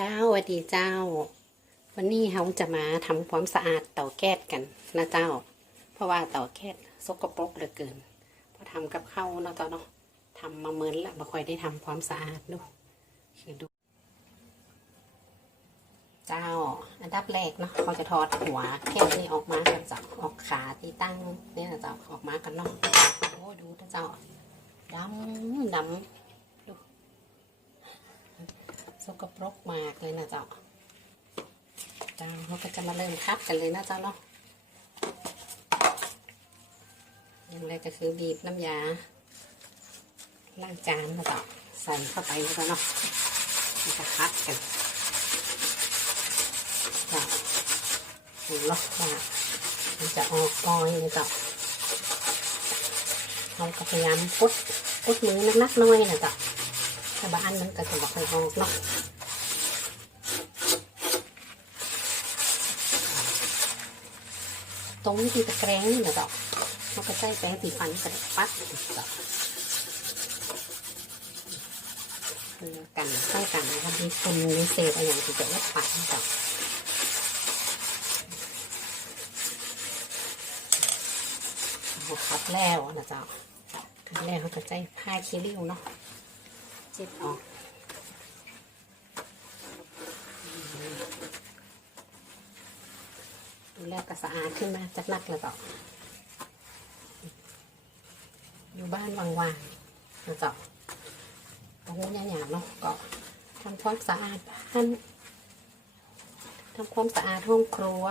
เจ้าวัสดีเจ้า วันนี้เราจะมาทำความสะอาดเตาแก๊สกันนะเจ้า เพราะว่าเตาแก๊สสกปรกเหลือเกินพอทำกับข้าวเนาะเจ้าเนาะทำมาเหมือนละม่ค่อยได้ทำความสะอาดดูคือดู เจ้า อันดับแรกเนาะเขาจะถอดหัวแค่นี้ออกมากันจ้าออกขาที่ตั้งเนี่ยนะเจ้าออกมากันเนาะโอ้ดูนะเจ้าดำดำดูส กปรกมากเลยนะเจ้าเจ้าเราก็จะมาเริ่มคัดกันเลยนะเจ้าเนาะอย่างแรกก็คือบีบน้ำยาล้างจานนะเจ้าใส่เข้าไปนะเจ้าเนาะจะคัดกันจ้าดูล็อกว่ามันจะออกออยนะเจ้าเราก็พยายามพุดพุดมือนักๆหน้อยนะเจ้า ถ้าบ้านมันก็จะบอกให้ออกเนาะตรงที่ตะแกรงนี่นะจ๊ะมันก็ใช้แปรงสีฟันกระดปัดจ๊ะคือกกันตั้งกันนะครับมีฝุ่นมีเศษอะไรอย่างที่จะลดปัดจ๊ะเอาคัดแล้วนะจ๊ะคัดแล้วเขาก็ใช้ผ้าคีริ้วเนาะ จิบออกดูแลก็สะอาดขึ้นมาจากนักแล้วต่อยู่บ้านวางๆนะจ๊ะตรงนี้หยาบๆเนาะก็ทำความสะอาดบ้านทำความสะอาดห้องครัว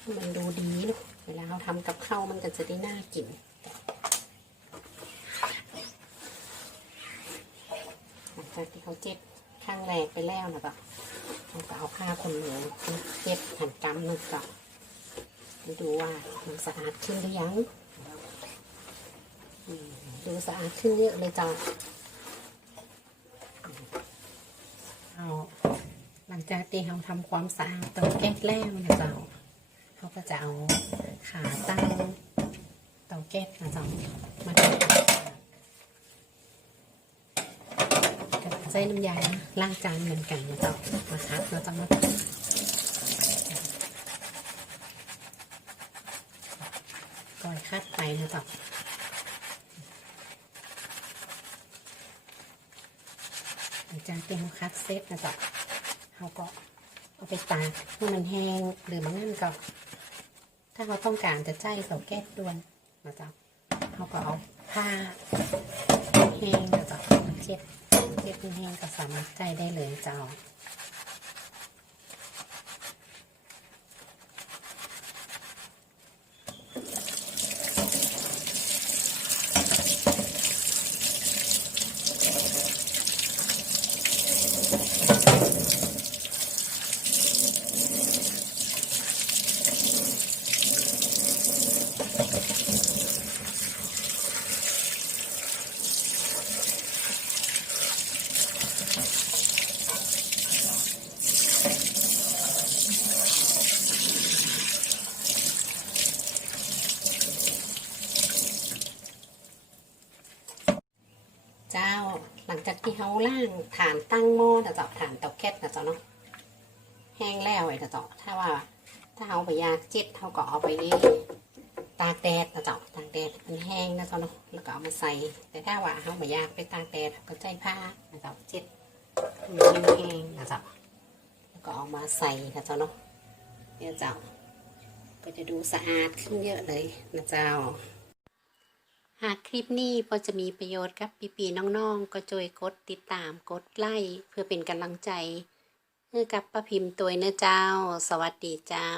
ให้มันดูดีเนาะเวลาเราทำกับข้าวมันก็จะได้น่ากิน หลัง จากที่เขาเจ็บข้างแรกไปแล้วนะก็เราก็เอาผ้าคนหนูเจ็บหันกำหนึงก็ไปดูว่ามันสะอาดขึ้นหรือยังดูสะอาดขึ้นเยอะเลยจ้ะเอาหลังจากที่เราทำความสะอาดเตาแก๊สแล้วนะจ้าเขาก็จะเอาขาตั้งเตาแก๊สนะจ้ามาทำความสะอาด ใส่น้ำยาล้างจานเหมือนกันนะเจ้ามาคัดนะเจ้ามาก่อยคัดไปนะเจ้าจากที่เราคัดเสร็จนะเจ้าเราก็เอาไปตากให้มันแห้งหรือมันนั่นก็ถ้าเราต้องการจะใจเสาแก๊สด่วนนะจ้าเราก็เอาผ้าแห้งนะจ้ามาเช็ด เก็บแห้งก็สามารถใจได้เลยเจ้า เจ้า หลังจากที่เขาล่างฐานตั้งหม้อนะเจ้าฐานเตาแก๊สนะเจ้าเนาะแห้งแล้วไอ้นะเจ้าถ้าว่า ถ้าเอาไปยากเจ็ดเขาก็เอาไปตากแดดนะเจ้าตากแดดมันแห้งนะเจ้าเนาะแล้วก็เอามาใส่ แต่ถ้าว่าเขาไปยากไปตากแดดก็ใจผ้านะเจ้าเจ็ดมันแห้งนะเจ้าแล้วก็เอามาใส่นะเจ้าเนาะเนี่ยเจ้าก็จะดูสะอาดขึ้นเยอะเลยนะเจ้า หากคลิปนี้พอจะมีประโยชน์กับปีๆน้องๆ ก็ช่วยกดติดตามกดไลค์เพื่อเป็นกำลังใจเพื่อกับป้าพิมพ์ตัวเนื้อเจ้า สวัสดีเจ้า